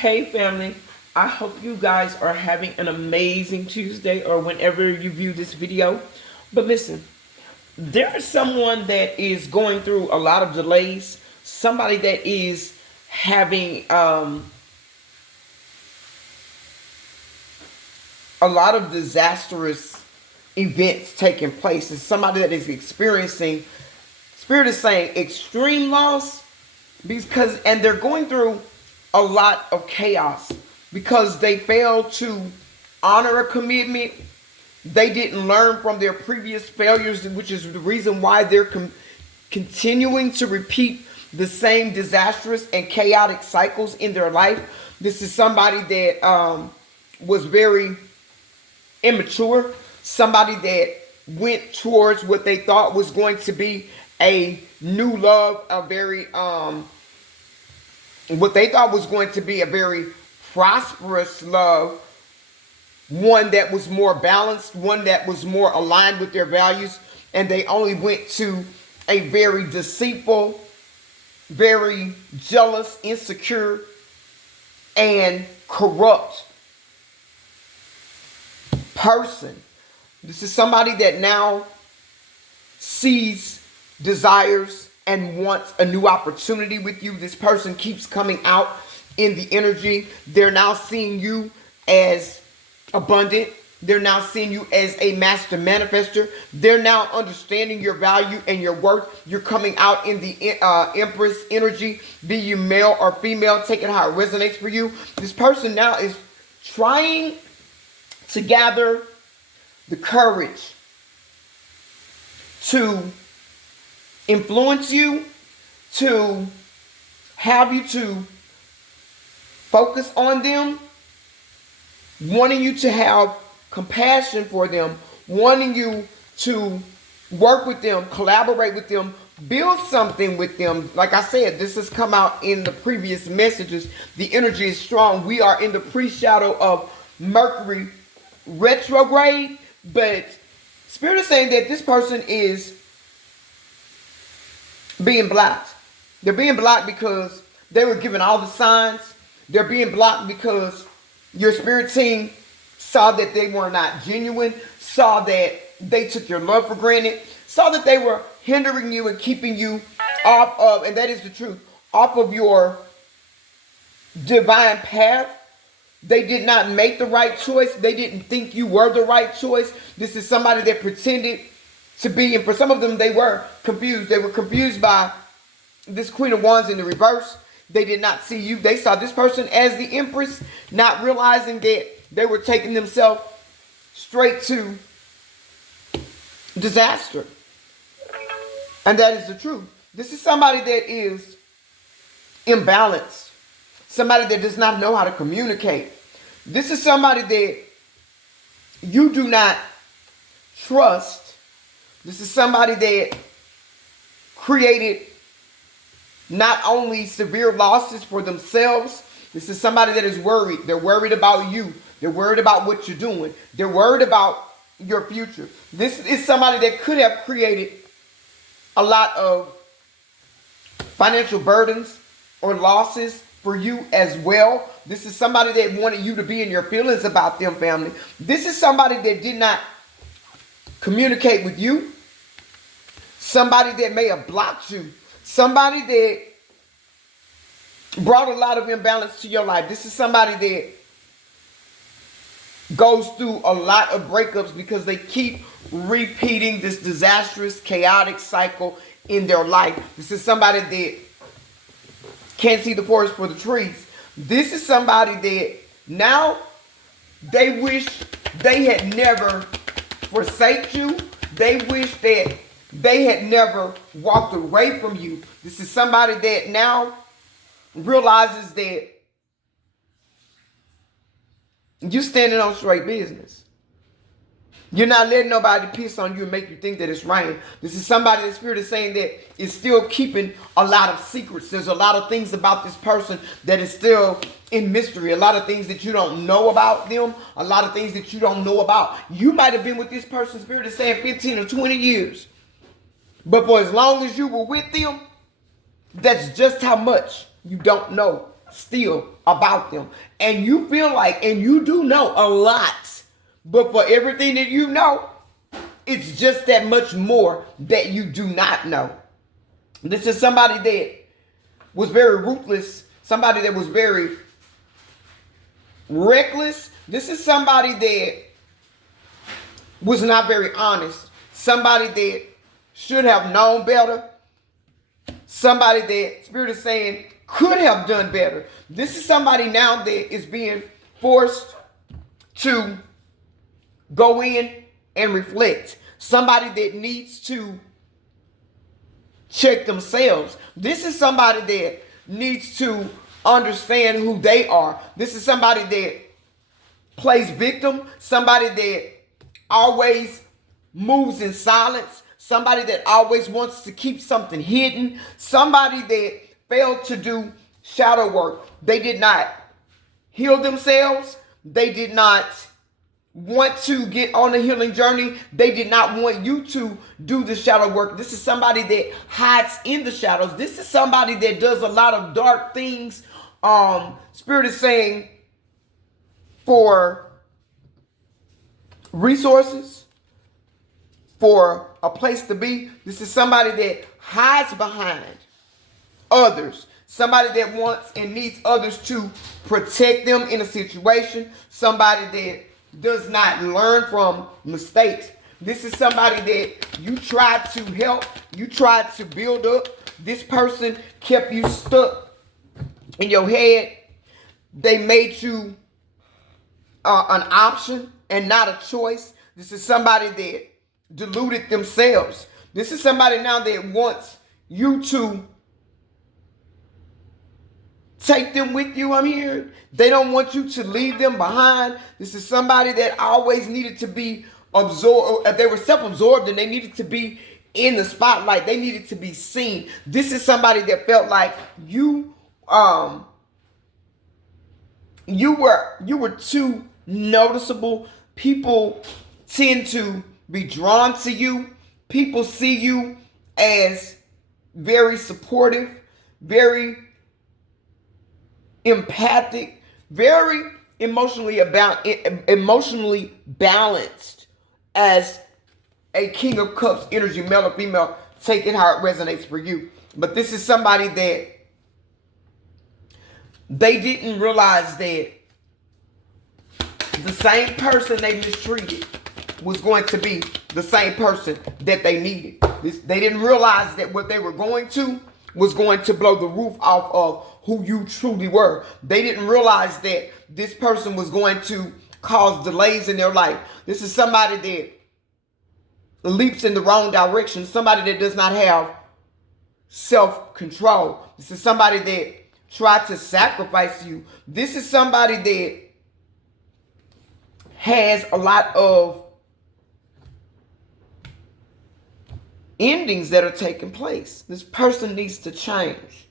Hey family, I hope you guys are having an amazing Tuesday or whenever you view this video. But listen, there is someone that is going through a lot of delays, somebody that is having a lot of disastrous events taking place, and somebody that is experiencing, Spirit is saying, extreme loss because, and they're going through a lot of chaos because they failed to honor a commitment. They didn't learn from their previous failures, which is the reason why they're continuing to repeat the same disastrous and chaotic cycles in their life. This is somebody that was very immature, somebody that went towards what they thought was going to be a new love, a very what they thought was going to be a very prosperous love, one that was more balanced, one that was more aligned with their values, and they only went to a very deceitful, very jealous, insecure, and corrupt person. This is somebody that now sees, desires, and wants a new opportunity with you. This person keeps coming out in the energy. They're now seeing you as abundant. They're now seeing you as a master manifester. They're now understanding your value and your worth. You're coming out in the Empress energy, be you male or female, take it how it resonates for you. This person now is trying to gather the courage to influence you, to have you to focus on them, wanting you to have compassion for them, wanting you to work with them, collaborate with them, build something with them. Like I said, this has come out in the previous messages. The energy is strong. We are in the pre-shadow of Mercury retrograde, but Spirit is saying that this person is being blocked. They're being blocked because they were given all the signs. They're being blocked because your spirit team saw that they were not genuine, saw that they took your love for granted, saw that they were hindering you and keeping you off of, and that is the truth, off of your divine path. They did not make the right choice. They didn't think you were the right choice. This is somebody that pretended to be, and for some of them, they were confused. They were confused by this Queen of Wands in the reverse. They did not see you. They saw this person as the Empress, not realizing that they were taking themselves straight to disaster. And that is the truth. This is somebody that is imbalanced. Somebody that does not know how to communicate. This is somebody that you do not trust. This is somebody that created not only severe losses for themselves. This is somebody that is worried. They're worried about you. They're worried about what you're doing. They're worried about your future. This is somebody that could have created a lot of financial burdens or losses for you as well. This is somebody that wanted you to be in your feelings about them, family. This is somebody that did not communicate with you. Somebody that may have blocked you. Somebody that brought a lot of imbalance to your life. This is somebody that goes through a lot of breakups because they keep repeating this disastrous, chaotic cycle in their life. This is somebody that can't see the forest for the trees. This is somebody that now they wish they had never forsake you. They wish that they had never walked away from you. This is somebody that now realizes that you're standing on straight business. You're not letting nobody piss on you and make you think that it's right. This is somebody that Spirit is saying that is still keeping a lot of secrets. There's a lot of things about this person that is still in mystery. A lot of things that you don't know about them. A lot of things that you don't know about. You might have been with this person, Spirit is saying 15 or 20 years. But for as long as you were with them, that's just how much you don't know. still about them. And you feel like, and you do know a lot, but for everything that you know, it's just that much more that you do not know. This is somebody that was very ruthless, somebody that was very reckless. This is somebody that was not very honest, somebody that should have known better, somebody that Spirit is saying could have done better. This is somebody now that is being forced to go in and reflect. Somebody that needs to check themselves. This is somebody that needs to understand who they are. This is somebody that plays victim. Somebody that always moves in silence. Somebody that always wants to keep something hidden. Somebody that failed to do shadow work. They did not heal themselves. They did not want to get on a healing journey. They did not want you to do the shadow work. This is somebody that hides in the shadows. This is somebody that does a lot of dark things. Spirit is saying for resources, for a place to be. This is somebody that hides behind others. Somebody that wants and needs others to protect them in a situation. Somebody that does not learn from mistakes. This is somebody that you tried to help, you tried to build up. This person kept you stuck in your head. They made you an option and not a choice. This is somebody that deluded themselves. This is somebody now that wants you to take them with you. I'm here. They don't want you to leave them behind. This is somebody that always needed to be absorbed. They were self-absorbed and they needed to be in the spotlight. They needed to be seen. This is somebody that felt like you were too noticeable. People tend to be drawn to you. People see you as very supportive, very empathic, very emotionally balanced as a King of Cups energy, male or female. Take it how it resonates for you. But this is somebody that they didn't realize that the same person they mistreated was going to be the same person that they needed. They didn't realize that what they were going to was going to blow the roof off of who you truly were. They didn't realize that this person was going to cause delays in their life. This is somebody that leaps in the wrong direction. Somebody that does not have self-control. This is somebody that tried to sacrifice you. This is somebody that has a lot of endings that are taking place. This person needs to change.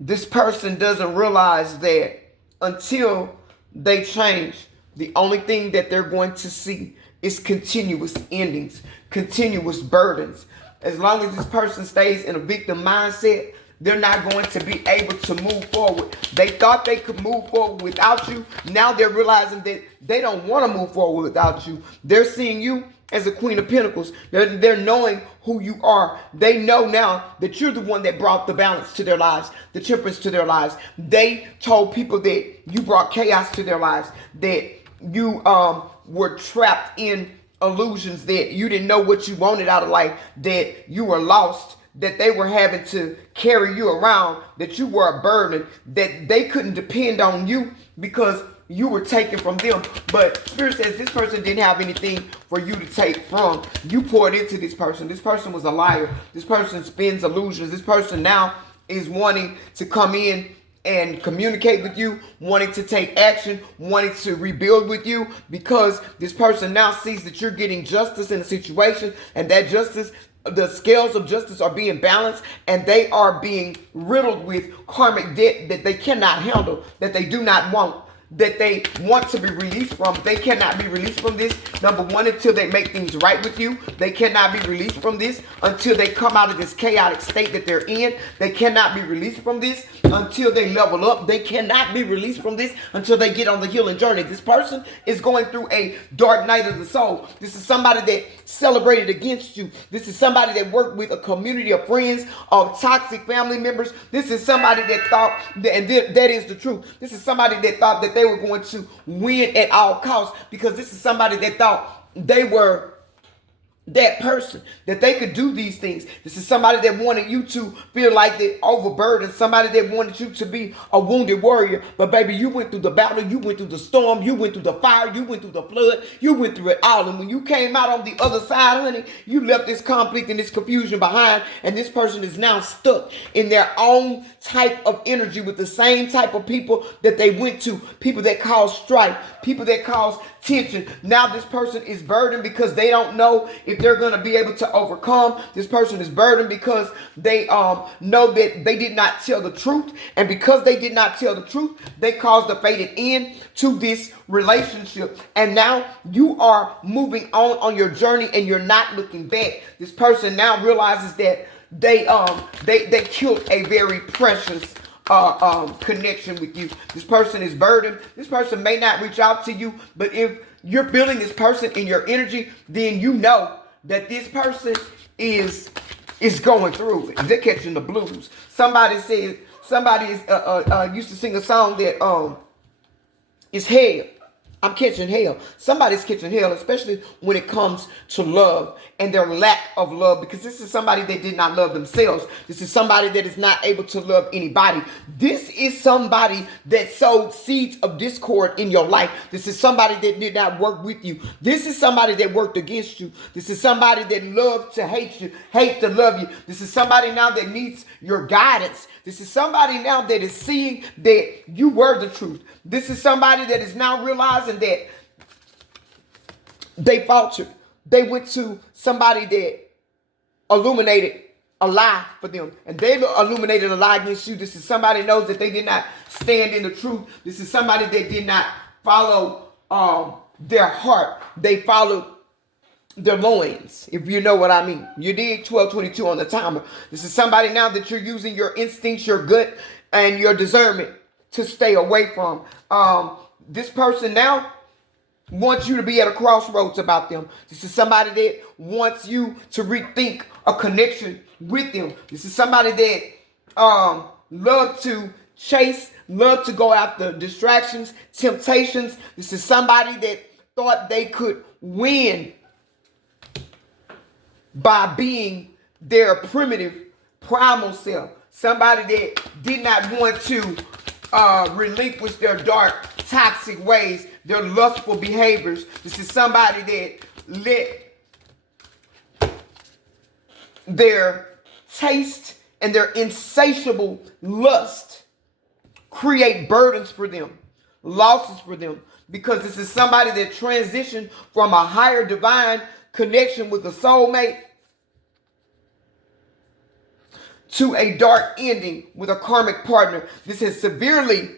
This person doesn't realize that until they change, the only thing that they're going to see is continuous endings, continuous burdens. As long as this person stays in a victim mindset, they're not going to be able to move forward. They thought they could move forward without you. Now they're realizing that they don't want to move forward without you. They're seeing you as a Queen of Pentacles. They're knowing who you are. They know now that you're the one that brought the balance to their lives, the temperance to their lives. They told people that you brought chaos to their lives, that you were trapped in illusions, that you didn't know what you wanted out of life, that you were lost, that they were having to carry you around, that you were a burden, that they couldn't depend on you because you were taken from them. But Spirit says this person didn't have anything for you to take from. You poured into this person. This person was a liar. This person spins illusions. This person now is wanting to come in and communicate with you, wanting to take action, wanting to rebuild with you, because this person now sees that you're getting justice in a situation, and that justice, the scales of justice are being balanced, and they are being riddled with karmic debt that they cannot handle, that they do not want. that they want to be released from. They cannot be released from this, number one, until they make things right with you. They cannot be released from this until they come out of this chaotic state that they're in. They cannot be released from this until they level up. They cannot be released from this until they get on the healing journey. This person is going through a dark night of the soul. This is somebody that celebrated against you. This is somebody that worked with a community of friends, of toxic family members. This is somebody that thought, and that is the truth. This is somebody that thought that they were going to win at all costs, because this is somebody that thought they were that person, that they could do these things. This is somebody that wanted you to feel like they're overburdened, somebody that wanted you to be a wounded warrior. But baby, you went through the battle, you went through the storm, you went through the fire, you went through the flood, you went through it all. And when you came out on the other side, honey, you left this conflict and this confusion behind, and this person is now stuck in their own type of energy with the same type of people that they went to, people that cause strife, people that cause tension. Now this person is burdened because they don't know if they're going to be able to overcome. This person is burdened because they know that they did not tell the truth, and because they did not tell the truth, they caused a faded end to this relationship. And now you are moving on your journey, and you're not looking back. This person now realizes that they killed a very precious connection with you. This person is burdened. This person may not reach out to you, but if you're feeling this person in your energy, then you know that this person is going through it. They're catching the blues. Somebody is used to sing a song that is hell. I'm catching hell. Somebody's catching hell, especially when it comes to love and their lack of love, because this is somebody that did not love themselves. This is somebody that is not able to love anybody. This is somebody that sowed seeds of discord in your life. This is somebody that did not work with you. This is somebody that worked against you. This is somebody that loved to hate you, hate to love you. This is somebody now that needs your guidance. This is somebody now that is seeing that you were the truth. This is somebody that is now realizing that they faltered. They went to somebody that illuminated a lie for them, and they illuminated a lie against you. This is somebody that knows that they did not stand in the truth. This is somebody that did not follow their heart. They followed their loins, if you know what I mean. You did 12:22 on the timer. This is somebody now that you're using your instincts, your gut, and your discernment to stay away from. This person now wants you to be at a crossroads about them. This is somebody that wants you to rethink a connection with them. This is somebody that love to chase, love to go after distractions, temptations. This is somebody that thought they could win by being their primitive, primal self. Somebody that did not want to relinquish their dark, toxic ways, their lustful behaviors. This is somebody that let their taste and their insatiable lust create burdens for them, losses for them, because this is somebody that transitioned from a higher divine connection with a soulmate to a dark ending with a karmic partner. This has severely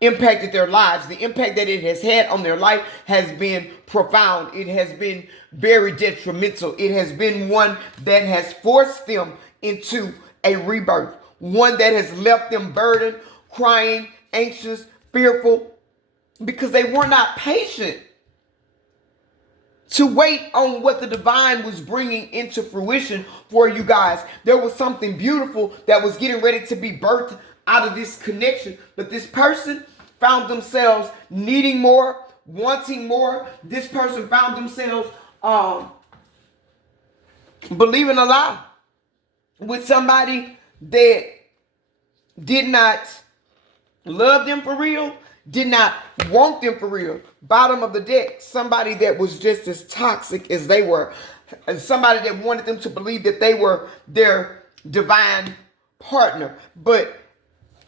impacted their lives. The impact that it has had on their life has been profound. It has been very detrimental. It has been one that has forced them into a rebirth, one that has left them burdened, crying, anxious, fearful, because they were not patient to wait on what the divine was bringing into fruition for you guys. There was something beautiful that was getting ready to be birthed out of this connection, but this person found themselves needing more, wanting more. This person found themselves believing a lie with somebody that did not love them for real, did not want them for real. Bottom of the deck, somebody that was just as toxic as they were. Somebody that wanted them to believe that they were their divine partner. But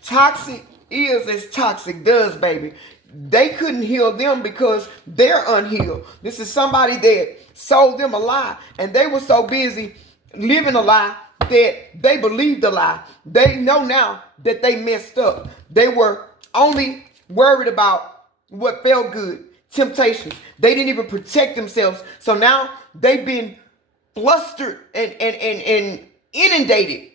toxic is as toxic does, baby. They couldn't heal them because they're unhealed. This is somebody that sold them a lie, and they were so busy living a lie that they believed a lie. They know now that they messed up. They were only worried about what felt good, temptations. They didn't even protect themselves. So now they've been flustered and inundated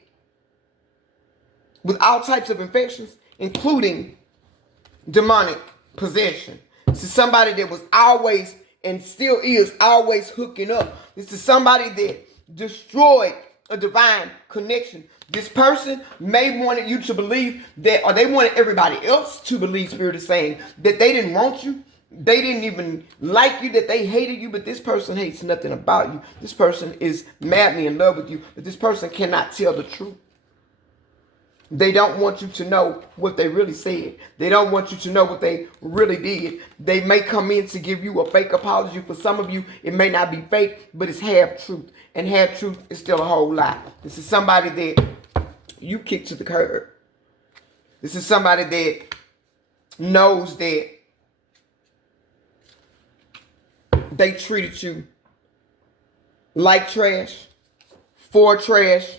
with all types of infections, including demonic possession. This is somebody that was always and still is always hooking up. This is somebody that destroyed a divine connection. This person may wanted you to believe that, or they wanted everybody else to believe, Spirit is saying, that they didn't want you. They didn't even like you, that they hated you, but this person hates nothing about you. This person is madly in love with you, but this person cannot tell the truth. They don't want you to know what they really said. They don't want you to know what they really did. They may come in to give you a fake apology. For some of you, it may not be fake, but it's half truth. And half truth is still a whole lie. This is somebody that you kick to the curb. This is somebody that knows that they treated you like trash, for trash,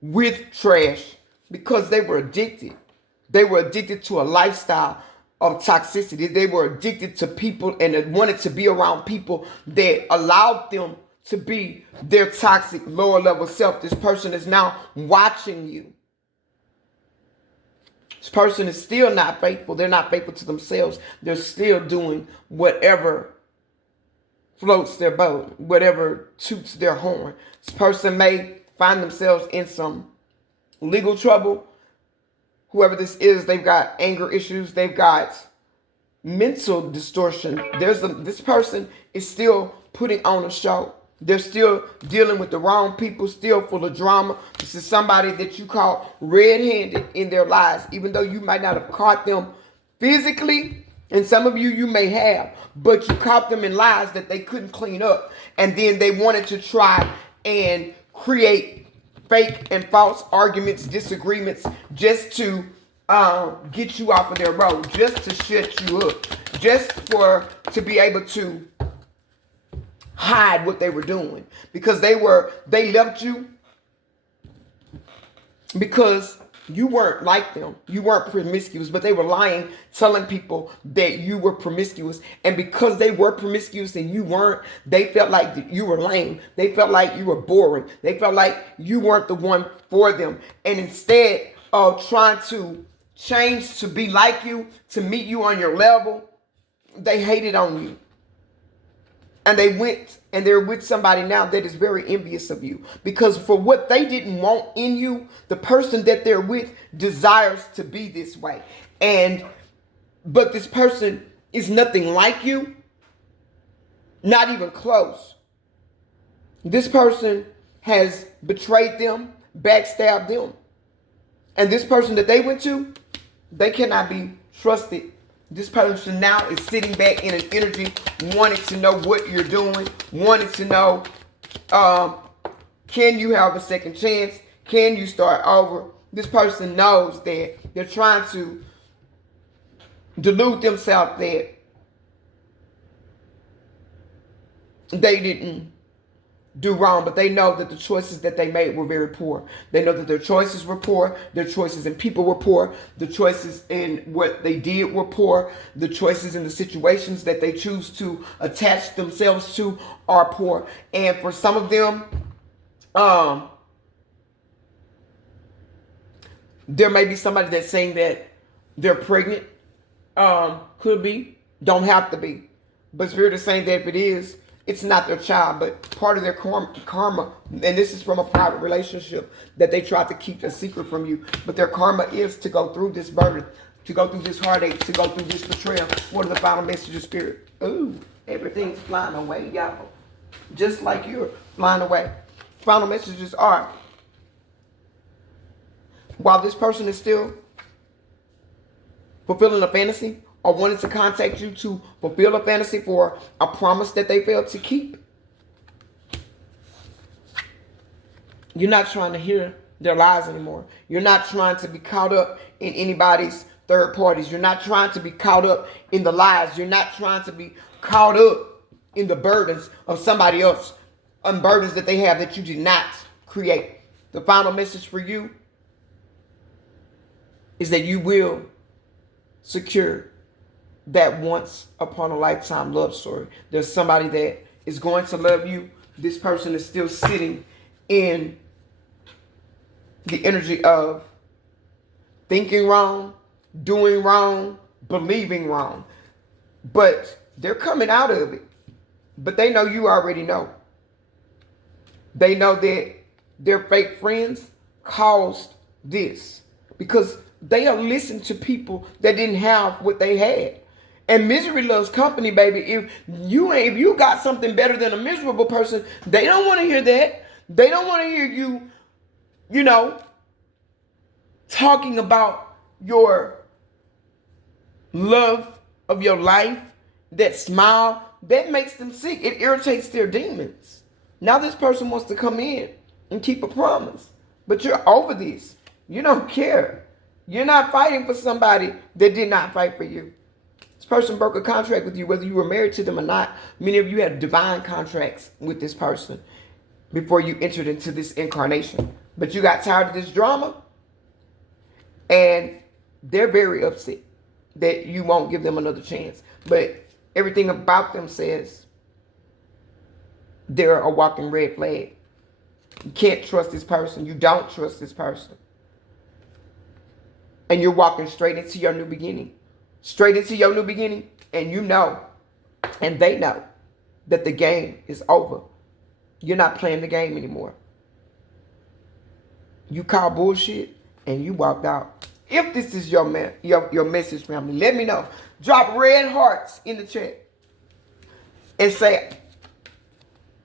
with trash, because they were addicted. They were addicted to a lifestyle of toxicity. They were addicted to people and wanted to be around people that allowed them to be their toxic lower level self. This person is now watching you. This person is still not faithful. They're not faithful to themselves. They're still doing whatever floats their boat, whatever toots their horn. This person may find themselves in some legal trouble. Whoever this is, they've got anger issues. They've got mental distortion. This person is still putting on a show. They're still dealing with the wrong people, still full of drama. This is somebody that you caught red-handed in their lives, even though you might not have caught them physically. And some of you may have, but you caught them in lies that they couldn't clean up. And then they wanted to try and create fake and false arguments, disagreements, just to get you off of their road, just to shut you up, just to be able to hide what they were doing, because they left you because you weren't like them. You weren't promiscuous, but they were lying, telling people that you were promiscuous. And because they were promiscuous and you weren't, they felt like you were lame. They felt like you were boring. They felt like you weren't the one for them. And instead of trying to change to be like you, to meet you on your level, they hated on you. And they're with somebody now that is very envious of you, because for what they didn't want in you, the person that they're with desires to be this way. But this person is nothing like you, not even close. This person has betrayed them, backstabbed them. And this person that they went to, they cannot be trusted. This person now is sitting back in an energy, wanting to know what you're doing, wanting to know, can you have a second chance? Can you start over? This person knows that they're trying to delude themselves that they didn't do wrong, but they know that the choices that they made were very poor. They know that their choices were poor. Their choices in people were poor. The choices in what they did were poor. The choices in the situations that they choose to attach themselves to are poor. And for some of them, there may be somebody that's saying that they're pregnant. Could be, don't have to be. But Spirit is saying that if it is, it's not their child, but part of their karma, and this is from a private relationship that they tried to keep a secret from you. But their karma is to go through this burden, to go through this heartache, to go through this betrayal. What are the final messages, Spirit? Ooh, everything's flying away, y'all. Just like you're flying away. Final messages are, while this person is still fulfilling a fantasy, or wanted to contact you to fulfill a fantasy for a promise that they failed to keep, you're not trying to hear their lies anymore. You're not trying to be caught up in anybody's third parties. You're not trying to be caught up in the lies. You're not trying to be caught up in the burdens of somebody else, and burdens that they have that you did not create. The final message for you is that you will secure that once upon a lifetime love story. There's somebody that is going to love you. This person is still sitting in the energy of thinking wrong, doing wrong, believing wrong. But they're coming out of it. But they know you already know. They know that their fake friends caused this because they are listening to people that didn't have what they had. And misery loves company, baby. If you got something better than a miserable person, they don't want to hear that. They don't want to hear you, talking about your love of your life, that smile. That makes them sick. It irritates their demons. Now this person wants to come in and keep a promise. But you're over this. You don't care. You're not fighting for somebody that did not fight for you. This person broke a contract with you, whether you were married to them or not. Many of you had divine contracts with this person before you entered into this incarnation. But you got tired of this drama, and they're very upset that you won't give them another chance. But everything about them says they're a walking red flag. You can't trust this person. You don't trust this person. And you're walking straight into your new beginning. Straight into your new beginning. And you know, and they know, that the game is over. You're not playing the game anymore. You call bullshit and you walked out. If this is your message, family, let me know. Drop red hearts in the chat and say,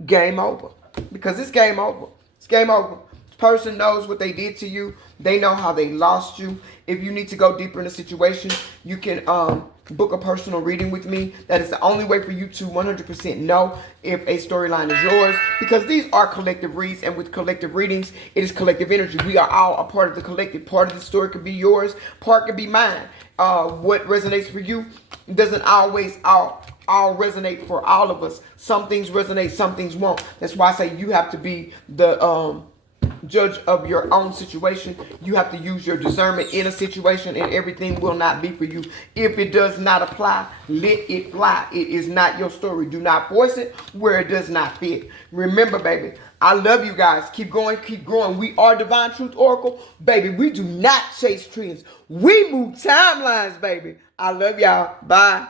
game over. Because it's game over. It's game over. This person knows what they did to you. They know how they lost you. If you need to go deeper in the situation, you can book a personal reading with me. That is the only way for you to 100% know if a storyline is yours. Because these are collective reads. And with collective readings, it is collective energy. We are all a part of the collective. Part of the story could be yours. Part could be mine. What resonates for you doesn't always all resonate for all of us. Some things resonate, some things won't. That's why I say you have to be the judge of your own situation. You have to use your discernment in a situation, and everything will not be for you. If it does not apply, let it fly. It is not your story. Do not force it where it does not fit. Remember, baby, I love you guys. Keep going, keep growing. We are Divine Truth Oracle. Baby, we do not chase trends. We move timelines, baby. I love y'all. Bye.